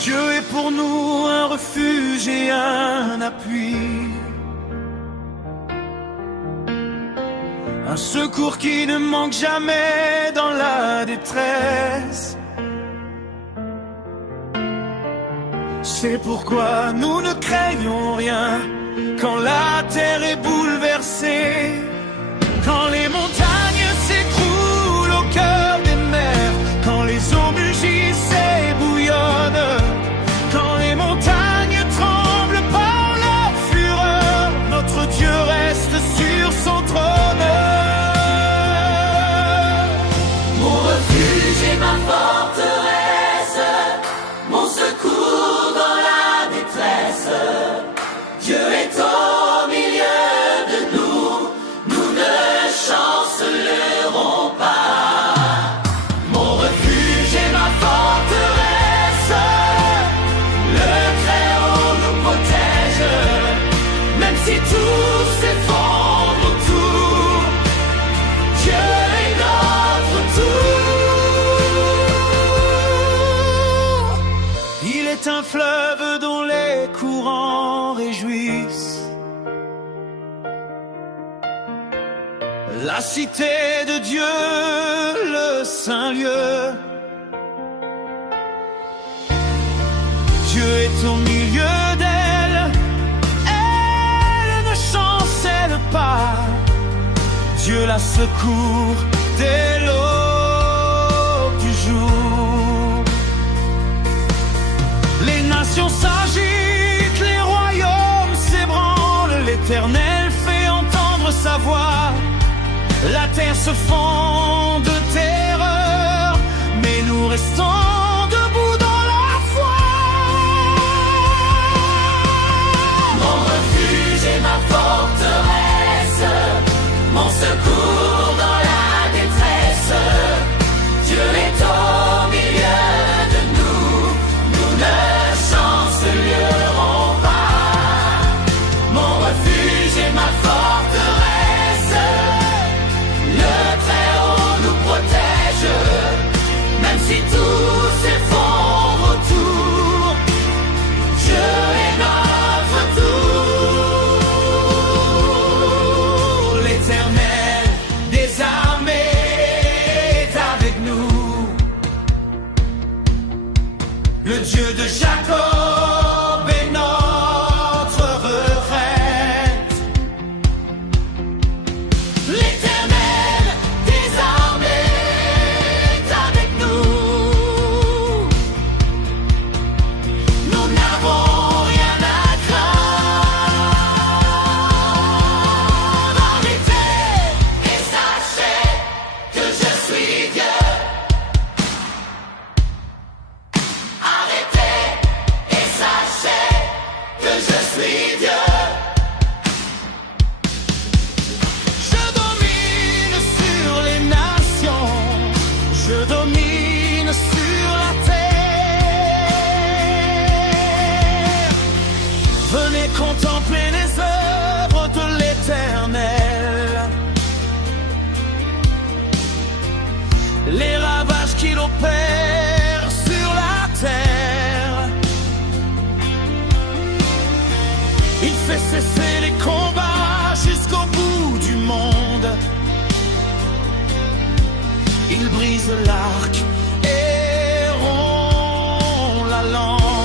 Dieu est pour nous un refuge et un appui, un secours qui ne manque jamais dans la détresse. C'est pourquoi nous ne craignons rien quand la terre est bouleversée, quand les montagnes s'écroulent au cœur des mers, quand les eaux mugissent et bouillonnent, quand les montagnes tremblent par leur fureur, notre Dieu reste sur son trône. Mon refuge et ma forteresse, mon secours dans la détresse. Dieu est au milieu de nous, nous ne chancelerons pas. Mon refuge et ma forteresse, le Très-Haut nous protège, même si tout s'effondre autour, Dieu est notre tour. Il est un fleuve dont les courants réjouissent la cité de Dieu, le saint lieu. Dieu est au milieu d'elle, elle ne chancelle pas. Dieu la secourt dès l'aube du jour. Les nations s'agitent, les royaumes s'ébranlent, l'Éternel fait entendre sa voix. La terre se fend de terreur, mais nous restons debout dans la foi. Mon refuge et ma forteresse, mon secours dans la détresse. Dieu est au milieu de nous, nous ne chancelerons pas. Mon refuge et ma forteresse, le Très-Haut nous protège, même si tout s'effondre autour, Dieu est notre tour. L'Éternel des armées est avec nous, le Dieu de Jacob est notre retraite. L'Éternel des armées est avec nous, nous n'avons rien à craindre. Arrêtez et sachez que je suis Dieu. Arrêtez et sachez que je suis Dieu. Je domine sur les nations, je domine sur la terre. Venez contempler les œuvres de l'Éternel, les ravages qu'il opère sur la terre. Il fait cesser les combats jusqu'au bout du monde. Il brise l'arc et rompt la lance.